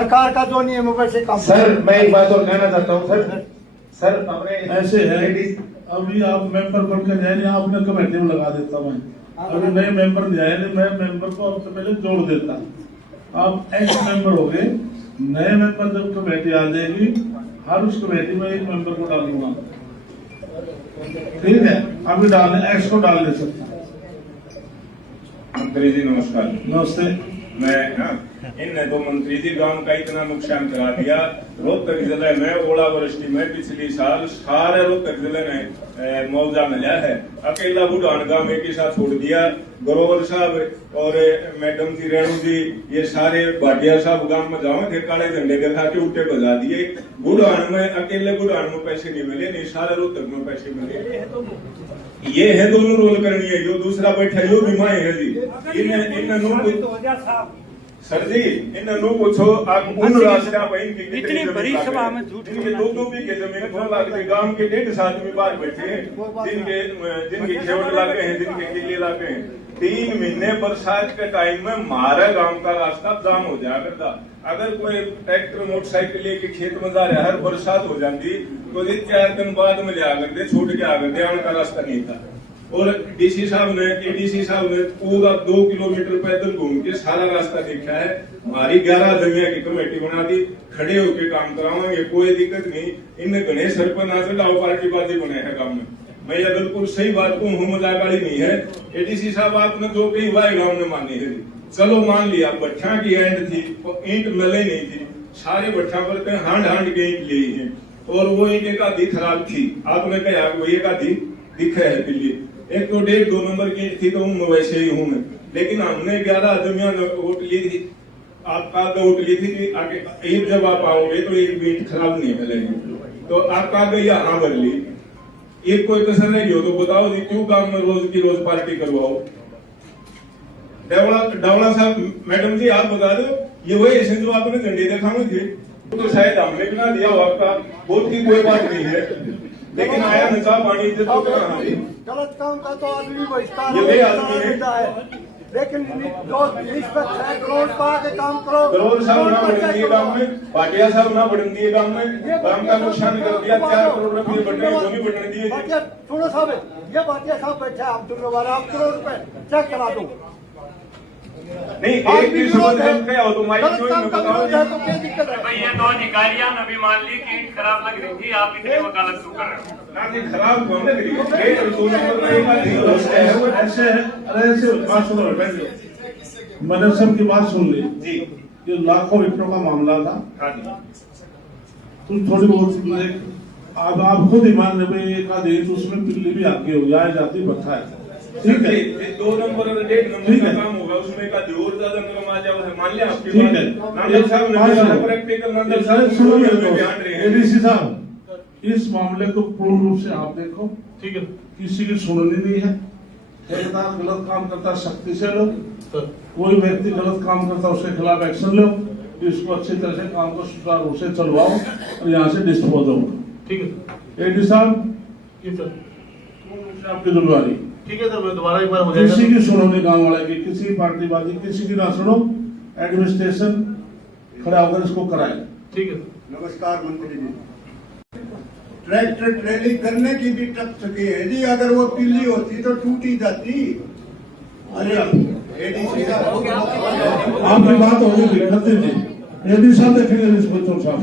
सरकार का जो नियम है वैसे काम। सर मैं एक बात और कहना चाहता हूँ सर अपने ऐसे है अभी आप मेंबर बन कर जाए आप अपने कमेटी में लगा देता हूँ। अभी नए मेंबर नहीं आए मैं मेंबर को अब पहले जोड़ देता। आप एक्स मेंबर हो गए, नए मेंबर जब कमेटी आ जाएगी हर उस कमेटी में एक मेंबर को डालूंगा। ठीक है, अभी डालने एक्स को डाल दे सकता। मंत्री जी नमस्कार। नमस्ते। मैं इन दो मंत्री जी गांव का इतना नुकसान करा दिया। रोहतक जिले में ओलावृष्टि में पिछली साल सारे रोहतक जिले ने मुआवजा मिला है। अकेला बुढ़ान गांव एक ही साथ छोड़ दिया। ग्रोवर साहब और मैडम जी रेणु जी ये सारे भाटिया साहब गांव में जाओ थे, काले झंडे दिखा के उल्टे बजा दिए। बुढ़ान में अकेले बुढ़ान में पैसे नहीं मिले, नहीं सारे रोहतक में पैसे मिले। ये है दोनों रोल करनी है। यो दूसरा बैठा यो भी माए है जी। इन सर जी इन नु पूछो आप उन रास्ता इतनी बड़ी सभा में झूठ इनके दो बीघे जमीन 2 लाख के गांव के 1.5 आदमी बाहर बैठे हैं, जिनके खेवट लागे हैं, जिनके किले लागे हैं। 3 महीने बरसात के टाइम में हमारे गांव का रास्ता जाम हो जाया करता। अगर कोई ट्रैक्टर मोटरसाइकिल लेके खेत में जा रहा है, हर बरसात हो जाती तो 4 दिन बाद में ले आकर दे छूट के आकर दे, आने का रास्ता नहीं था। और डीसी साहब ने पूरा 2 किलोमीटर पैदल घूम के सारा रास्ता देखा है। हमारी 11 जमीन की कमेटी बना दी, खड़े होके काम करावाएंगे, कोई दिक्कत नहीं। इन गणेश सरपंच लाओ पार्टीबाजी बने हैं काम में। मैं ये बिल्कुल सही बात को हूँ, मजाक नहीं है। एडीसी साहब आपने जो कही हुआ गाँव ने मानी है। चलो मान लिया भट्ठा की एंड थी, ईंट मिले नहीं थी, सारे भट्ठा पर हांड के ईंट ली है और वो ईंट एक आधी खराब थी। आपने कहा वो एक आधी दिख रहा है बिल्ली, एक तो 1.5-2 नंबर की थी तो मैं वैसे ही हूँ मैं। लेकिन हमने 11 जमीन वोट ली थी, आपका वोट ली थी कि आगे एक जब आप आओगे तो एक भी खराब नहीं मिलेगी। तो आपका आगे यहाँ भर ली, एक कोई कसर नहीं हो तो बताओ जी क्यों काम में रोज की रोज पार्टी करवाओ। डावड़ा साहब मैडम जी आप बता दो ये वही ऐसे जो आपने झंडे दिखाने थे तो शायद हमने भी ना दिया हो। आपका वोट की कोई बात नहीं है, लेकिन आया नशा पानी से तो गलत काम का तो आदमी बहिष्कार है। लेकिन निष्पक्ष है, करोड़ पा के काम करो। करोड़ साहब ना बढ़ दिए गांव में, भाटिया साहब ना बढ़ दिए गांव में, गांव का नुकसान कर दिया। 4 करोड़ रुपये बढ़ने वो नहीं बढ़ने दिए। सुनो साहब, ये भाटिया साहब बैठे आप जिम्मेवार, आप करोड़ रुपए चेक करा दो। नहीं एक भी समझ में आओ तो माइक क्यों में बताओ तो क्या दिक्कत है भाई। ये 2 अधिकारियां अभी मान ली कि ईंट खराब लग रही थी, आप इतने वकालत क्यों कर रहे हो? ना जी खराब कौन लग रही है? 2 नंबर में एक बात ऐसे ऐसे बात सुनो मैडम साहब की बात सुन ली जी। ये लाखों ईंटों का मामला था। हाँ जी तुम थोड़ी बहुत आप खुद ही मान रहे एक आध ईंट उसमें पिल्ली भी आके हो जाए जाती बता है। ठीक है 2 नंबर और 1.5 नंबर का काम होगा, उसमें का और ज्यादा मतलब आ जाए मान लिया आपकी ठीक है। नांदल साहब ने प्रैक्टिकल नांदल साहब एडीसी साहब इस मामले को पूर्ण रूप से आप देखो। ठीक है, किसी की सुननी नहीं है। ठेकेदार गलत काम करता सख्ती से लो, कोई व्यक्ति गलत काम करता उसके खिलाफ एक्शन लो, इसको अच्छी तरह से काम को सुचारू रूप से चलवाओ और यहाँ से डिस्पोज हो। ठीक है एडी साहब आपकी जिम्मेवारी। ठीक है सर, मैं दोबारा एक बार हो जाएगा। किसी की सुनो नहीं, गांव वाले की किसी की पार्टीबाजी किसी की ना सुनो, एडमिनिस्ट्रेशन खड़ा होकर इसको कराए। ठीक है। नमस्कार मंत्री जी, ट्रैक्टर ट्रेलिंग करने की भी टप सके है जी। अगर वो पिल्ली होती तो टूटी जाती। अरे एडीसी साहब आपकी बात होगी जी, एडी साहब देखेंगे इस बच्चों साहब।